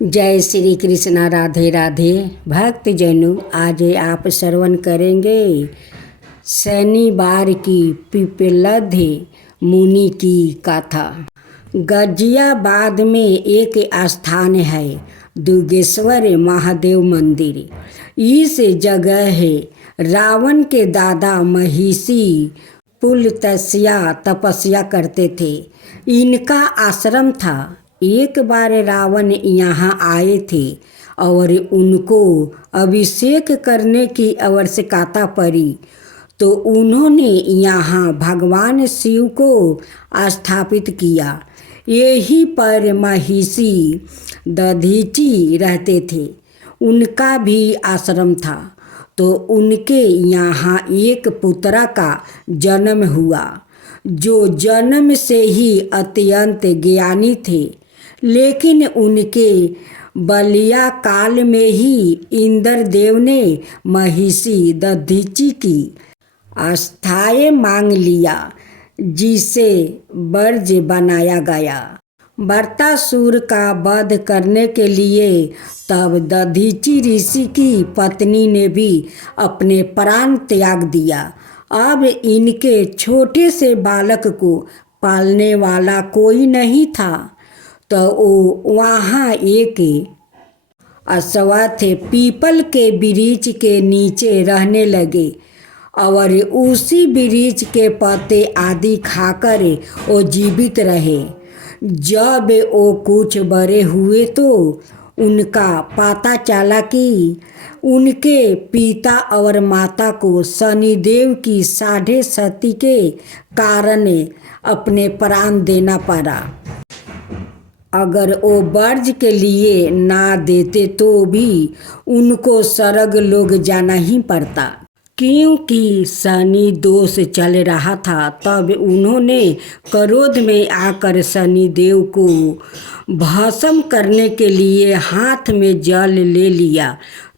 जय श्री कृष्णा। राधे राधे। भक्त जनों, आज आप श्रवण करेंगे शनिवार की पिपलध मुनि की कथा। गाजियाबाद में एक स्थान है दुर्गेश्वर महादेव मंदिर। इस जगह है रावण के दादा महिषी पुलत्स्य तपस्या करते थे। इनका आश्रम था। एक बार रावण यहाँ आए थे और उनको अभिषेक करने की आवश्यकता पड़ी, तो उन्होंने यहाँ भगवान शिव को स्थापित किया। यहीं पर महिषी दधीची रहते थे। उनका भी आश्रम था। तो उनके यहाँ एक पुत्र का जन्म हुआ, जो जन्म से ही अत्यंत ज्ञानी थे। लेकिन उनके बलिया काल में ही इंद्रदेव ने महिषी दधीची की आस्थाएं मांग लिया, जिसे वर्ज बनाया गया बर्तासुर का वध करने के लिए। तब दधीची ऋषि की पत्नी ने भी अपने प्राण त्याग दिया। अब इनके छोटे से बालक को पालने वाला कोई नहीं था, तो वो वहाँ एक अश्वत्थ पीपल के वृक्ष के नीचे रहने लगे और उसी वृक्ष के पत्ते आदि खाकर वो जीवित रहे। जब वो कुछ बड़े हुए तो उनका पता चला कि उनके पिता और माता को शनिदेव की साढ़े सती के कारण अपने प्राण देना पड़ा। अगर वो वर्ज के लिए ना देते तो भी उनको स्वर्ग लोग जाना ही पड़ता। क्योंकि शनि दोष चल रहा था, तब उन्होंने क्रोध में आकर शनिदेव को भस्म करने के लिए हाथ में जल ले लिया।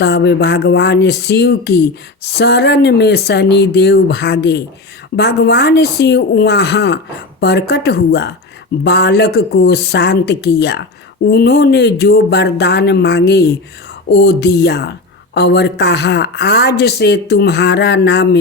तब भगवान शिव की शरण में शनिदेव भागे। भगवान शिव वहाँ प्रकट हुआ, बालक को शांत किया। उन्होंने जो वरदान मांगे वो दिया और कहा, आज से तुम्हारा नाम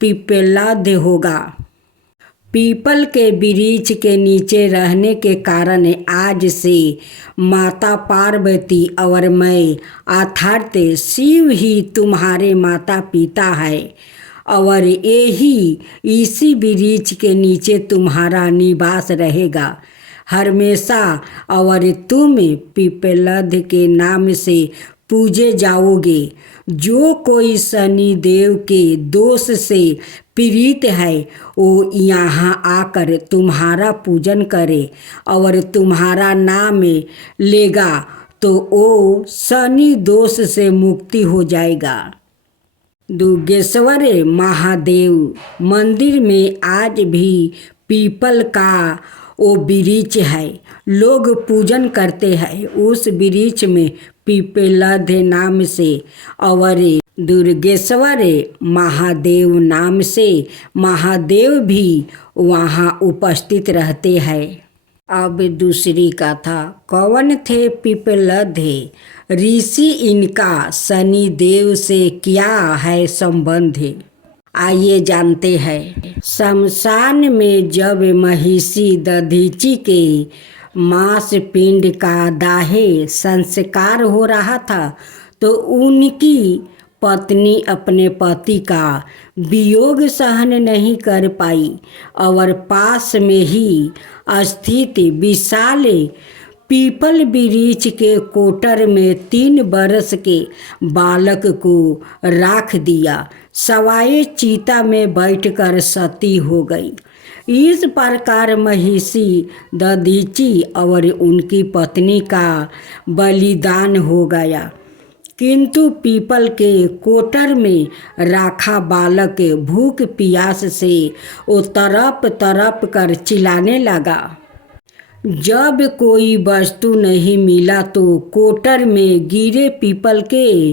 पिपलध होगा। पीपल के वृक्ष के नीचे रहने के कारण आज से माता पार्वती और मैं अर्थात शिव ही तुम्हारे माता पिता है, और यही इसी वृक्ष के नीचे तुम्हारा निवास रहेगा हमेशा, और तुम पिपलध के नाम से पूजे जाओगे। जो कोई शनिदेव के दोष से पीड़ित है, वो यहाँ आकर तुम्हारा पूजन करे और तुम्हारा नाम लेगा, तो वो शनि दोष से मुक्ति हो जाएगा। दुर्गेश्वर महादेव मंदिर में आज भी पीपल का वो वृक्ष है। लोग पूजन करते हैं उस वृक्ष में पिपलध नाम से, और दुर्गेश्वर महादेव नाम से महादेव भी वहाँ उपस्थित रहते हैं। अब दूसरी कथा। कौन थे पिपलध ऋषि? इनका शनिदेव से क्या है संबंध? आइए जानते हैं। शमशान में जब महिषी दधीची के मांस पिंड का दाहे संस्कार हो रहा था, तो उनकी पत्नी अपने पति का वियोग सहन नहीं कर पाई और पास में ही स्थित विशाल पीपल वृक्ष के कोटर में 3 बरस के बालक को राख दिया। सवाए चिता में बैठकर सती हो गई। इस प्रकार महिषी दधीची और उनकी पत्नी का बलिदान हो गया। किंतु पीपल के कोटर में राखा बालक भूख प्यास से वो तड़प तड़प कर चिल्लाने लगा। जब कोई वस्तु नहीं मिला तो कोटर में गिरे पीपल के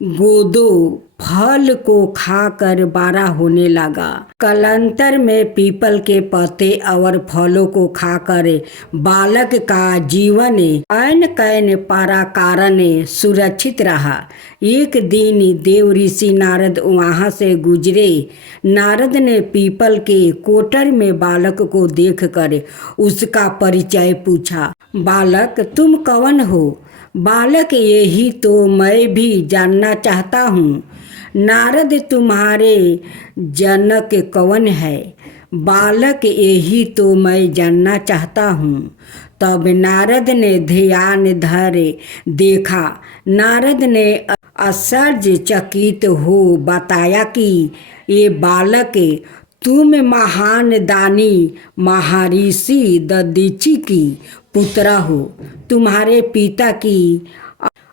गोदो फल को खाकर बड़ा होने लगा। कालांतर में पीपल के पत्ते और फलों को खाकर बालक का जीवन ऐन कैन पराकारण सुरक्षित रहा। एक दिन देव ऋषि नारद वहां से गुजरे। नारद ने पीपल के कोटर में बालक को देखकर उसका परिचय पूछा। बालक, तुम कौन हो? बालक, यही तो मैं भी जानना चाहता हूँ। नारद, तुम्हारे जनक कौन है? बालक, यही तो मैं जानना चाहता हूँ। तब नारद ने ध्यान धरे देखा। नारद ने आश्चर्यचकित हो बताया कि ये बालक, तुम महान दानी महर्षि दधीचि की पुत्र हो। तुम्हारे पिता की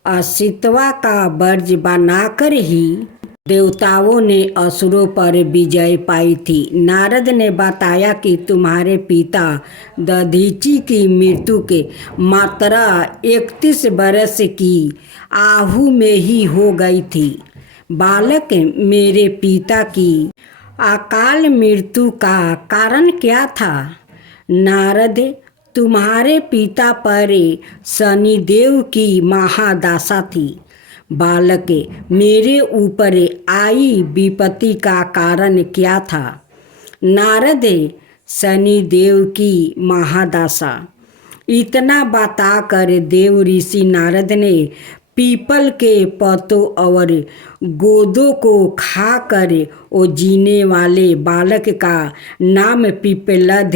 अस्तित्व का वर्ज बनाकर ही देवताओं ने असुरों पर विजय पाई थी। नारद ने बताया कि तुम्हारे पिता दधीचि की मृत्यु के मात्र 31 वर्ष की आयु में ही हो गई थी। बालक, मेरे पिता की अकाल मृत्यु का कारण क्या था? नारद, तुम्हारे पिता पर शनिदेव की महादशा थी। बालक, मेरे ऊपर आई विपत्ति का कारण क्या था? नारद, शनिदेव की महादशा। इतना बताकर देव ऋषि नारद ने पीपल के पत्तों और गोदों को खाकर वो जीने वाले बालक का नाम पीपलध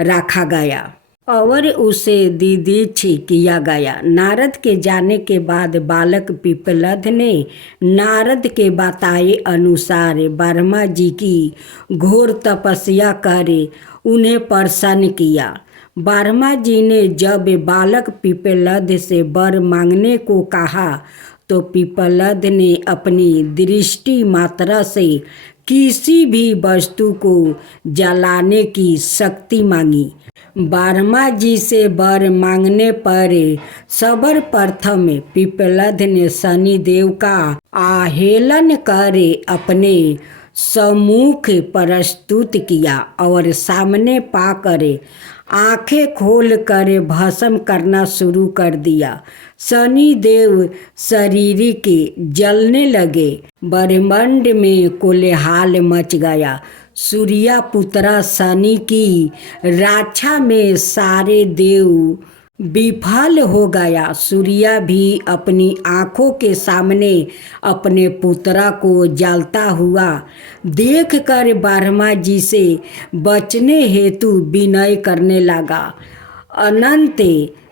रखा गया और उसे दधीचि किया गया। नारद के जाने के बाद बालक पीपलध ने नारद के बताए अनुसार ब्रह्मा जी की घोर तपस्या कर उन्हें प्रसन्न किया। ब्रह्मा जी ने जब बालक पीपलध से वर मांगने को कहा तो पीपलध ने अपनी दृष्टि मात्रा से किसी भी वस्तु को जलाने की शक्ति मांगी। ब्रह्मा जी से वर मांगने पर सर्वप्रथम पीपलध ने शनिदेव का आहेलन कर अपने सम्मुख प्रस्तुत किया और सामने पाकर आंखें खोल कर भस्म करना शुरू कर दिया। शनिदेव शरीर के जलने लगे। ब्रह्मांड में कोलाहल मच गया। सूर्य पुत्र शनि की रक्षा में सारे देव विफल हो गया। सूर्य भी अपनी आँखों के सामने अपने पुत्र को जलता हुआ देखकर ब्रह्मा जी से बचने हेतु विनय करने लगा। अनंत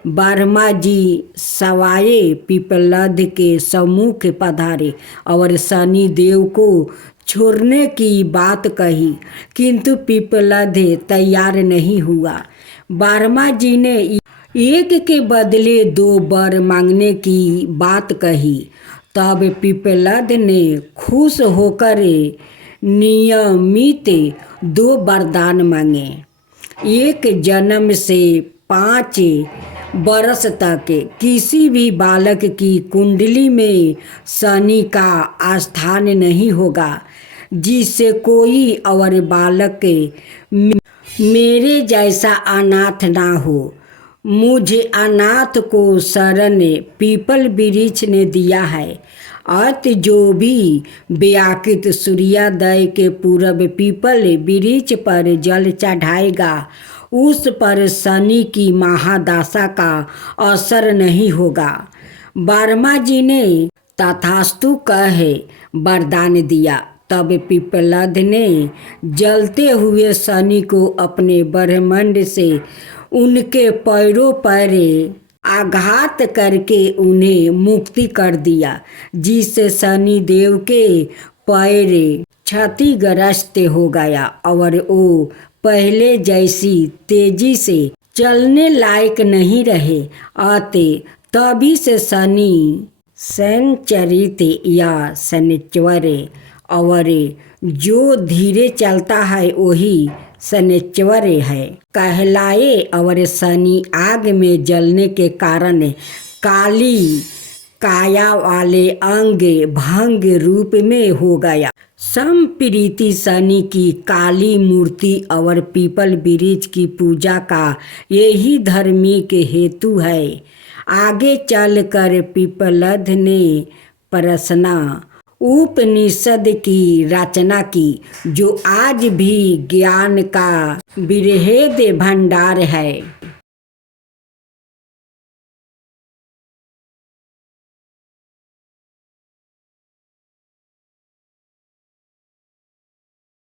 ब्रह्मा जी सवाए पीपलध के सम्मुख पधारे और शनि देव को छोड़ने की बात कही, किंतु पीपलध तैयार नहीं हुआ। ब्रह्मा जी ने एक के बदले 2 वर मांगने की बात कही। तब पीपलध ने खुश होकर नियमित 2 वरदान मांगे। 1 जन्म से 5 वर्ष तक किसी भी बालक की कुंडली में शनि का स्थान नहीं होगा, जिससे कोई और बालक मेरे जैसा अनाथ ना हो। मुझे अनाथ को शरण पीपल वृक्ष ने दिया है। अत जो भी व्याकृत सूर्योदय के पूर्व पीपल वृक्ष पर जल चढ़ाएगा, उस पर शनि की महादशा का असर नहीं होगा। ब्रह्मा जी ने तथास्तु कहे वरदान दिया। तब पीपलध ने जलते हुए शनि को अपने ब्रह्मांड से उनके पैरों पर आघात करके उन्हें मुक्ति कर दिया, जिससे शनि देव के पैर क्षतिग्रस्त हो गया और वो पहले जैसी तेजी से चलने लायक नहीं रहे। आते तभी से शनि संचरित या शनिचर और जो धीरे चलता है वही शनिचर है कहलाए। और शनि आग में जलने के कारण काली काया वाले अंग भंग रूप में हो गया। संप्रीति शनि की काली मूर्ति और पीपल वृक्ष की पूजा का यही धार्मिक हेतु है। आगे चलकर पिपलध ने प्रश्ना उपनिषद की रचना की, जो आज भी ज्ञान का बृहद भंडार है।